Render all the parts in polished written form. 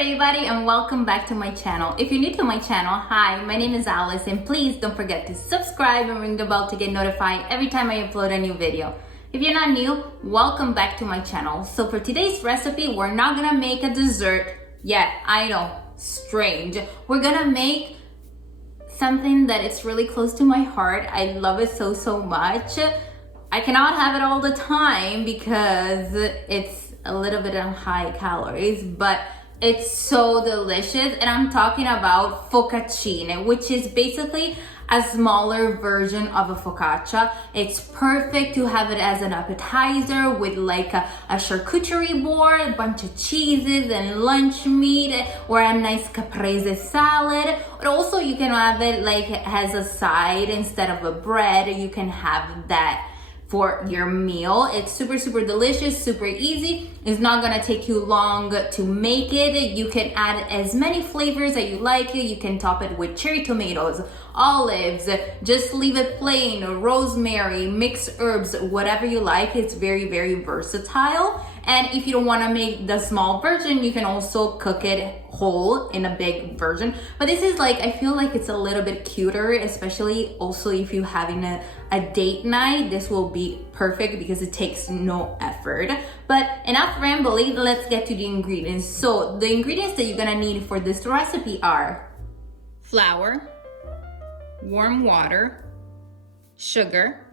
everybody and welcome back to my channel. If you're new to my channel, hi, my name is Alice and please don't forget to subscribe and ring the bell to get notified every time I upload a new video. If you're not new, welcome back to my channel. So for today's recipe, we're not gonna make a dessert yet. I know, strange. We're gonna make something that is really close to my heart. I love it so much. I cannot have it all the time because it's a little bit on high calories, but it's so delicious. And I'm talking about FOCACCINE, which is basically a smaller version of a focaccia. It's perfect to have it as an appetizer with like a charcuterie board, a bunch of cheeses and lunch meat, or a nice caprese salad. But also you can have it like as a side instead of a bread. You can have that for your meal. It's super delicious, super easy. It's not gonna take you long to make it. You can add as many flavors that you like. You can top it with cherry tomatoes, olives, just leave it plain, rosemary, mixed herbs, whatever you like. It's very versatile. And if you don't want to make the small version, you can also cook it whole in a big version. But this is like, I feel like it's a little bit cuter, especially also if you're having a date night. This will be perfect because it takes no effort. But enough rambling, let's get to the ingredients. So the ingredients that you're gonna need for this recipe are flour, warm water, sugar,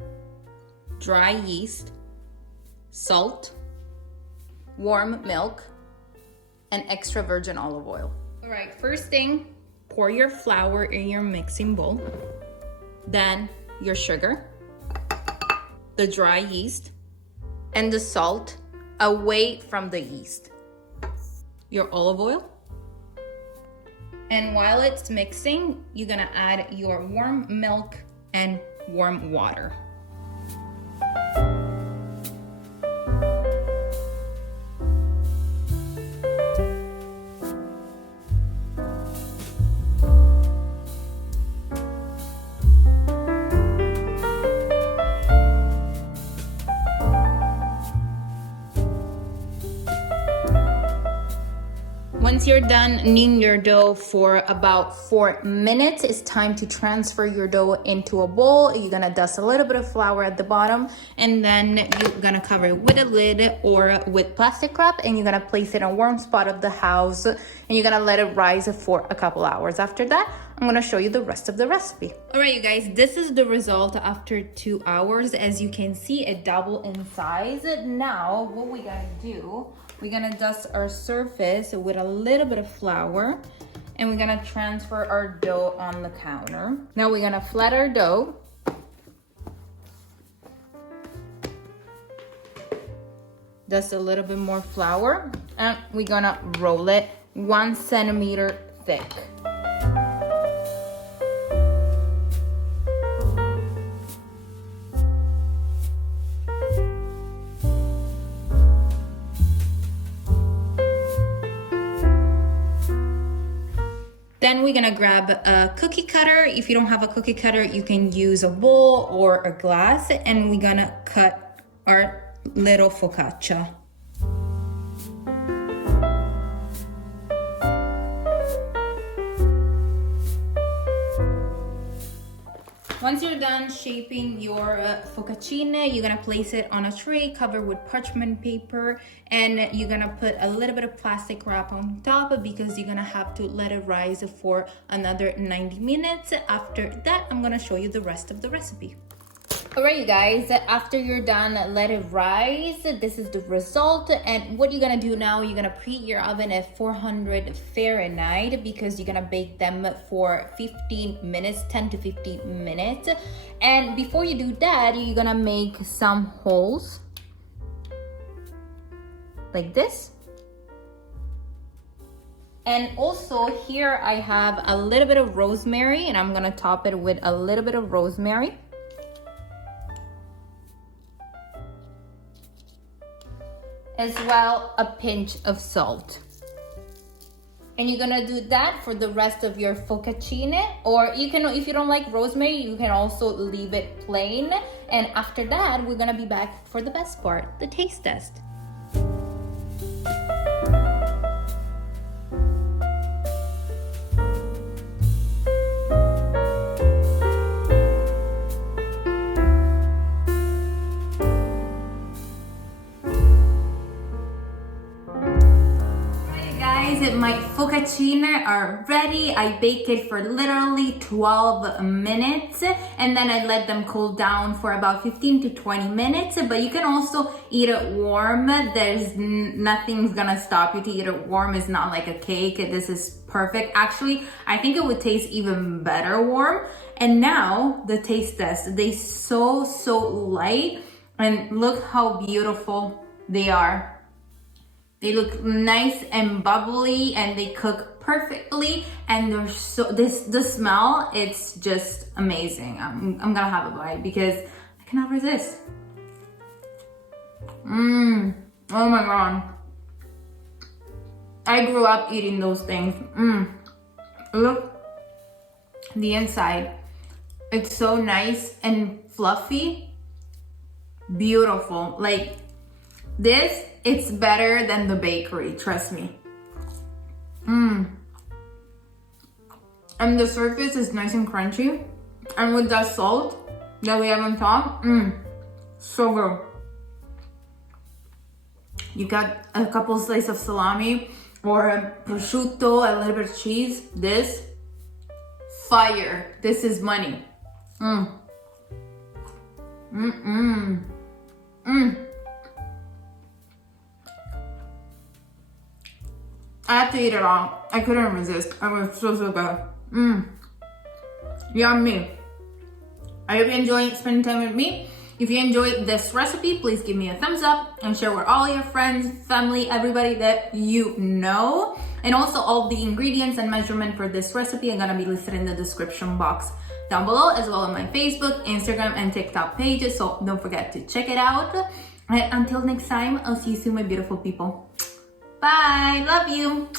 dry yeast, salt, warm milk, and extra virgin olive oil. All right, first thing, pour your flour in your mixing bowl, then your sugar, the dry yeast, and the salt away from the yeast, your olive oil. And while it's mixing, you're gonna add your warm milk and warm water. Once you're done kneading your dough for about 4 minutes, it's time to transfer your dough into a bowl. You're gonna dust a little bit of flour at the bottom, and then you're gonna cover it with a lid or with plastic wrap, and you're gonna place it in a warm spot of the house, and you're gonna let it rise for a couple hours. After that, I'm gonna show you the rest of the recipe. All right, you guys, this is the result after 2 hours. As you can see, it doubled in size. Now, what we gotta do, we're gonna dust our surface with a little bit of flour, and we're gonna transfer our dough on the counter. Now we're gonna flat our dough. Dust a little bit more flour, and we're gonna roll it 1 centimeter thick. Then we're gonna grab a cookie cutter. If you don't have a cookie cutter, you can use a bowl or a glass, and we're gonna cut our little focaccia. Once you're done shaping your FOCACCINE, you're gonna place it on a tray covered with parchment paper, and you're gonna put a little bit of plastic wrap on top because you're gonna have to let it rise for another 90 minutes. After that, I'm gonna show you the rest of the recipe. All right, you guys, after you're done, let it rise. This is the result. And what you're gonna do now, you're gonna preheat your oven at 400 Fahrenheit because you're gonna bake them for 15 minutes, 10 to 15 minutes. And before you do that, you're gonna make some holes like this. And also here I have a little bit of rosemary, and I'm gonna top it with a little bit of rosemary. As well, a pinch of salt. And you're gonna do that for the rest of your FOCACCINE, or you can, if you don't like rosemary, you can also leave it plain. And after that, we're gonna be back for the best part, the taste test. guys, my FOCACCINE are ready. I bake it for literally 12 minutes and then I let them cool down for about 15 to 20 minutes. But you can also eat it warm. There's nothing's gonna stop you to eat it warm. It's not like a cake. This is perfect. Actually, I think it would taste even better warm. And now the taste test. They so light, and look how beautiful they are. They look nice and bubbly and they cook perfectly, and they're so the smell, it's just amazing. I'm gonna have a bite because I cannot resist. Oh my god. I grew up eating those things. Look, the inside. It's so nice and fluffy. Beautiful. Like this, it's better than the bakery, trust me. And the surface is nice and crunchy. And with that salt that we have on top, so good. You got a couple slices of salami or a prosciutto, a little bit of cheese. This, fire. This is money. I had to eat it all. I couldn't resist. It was so good. Yummy. I hope you enjoy spending time with me. If you enjoyed this recipe, please give me a thumbs up and share with all your friends, family, everybody that you know. And also all the ingredients and measurement for this recipe are gonna be listed in the description box down below, as well as my Facebook, Instagram, and TikTok pages. So don't forget to check it out. And until next time, I'll see you soon, my beautiful people. Bye. Love you.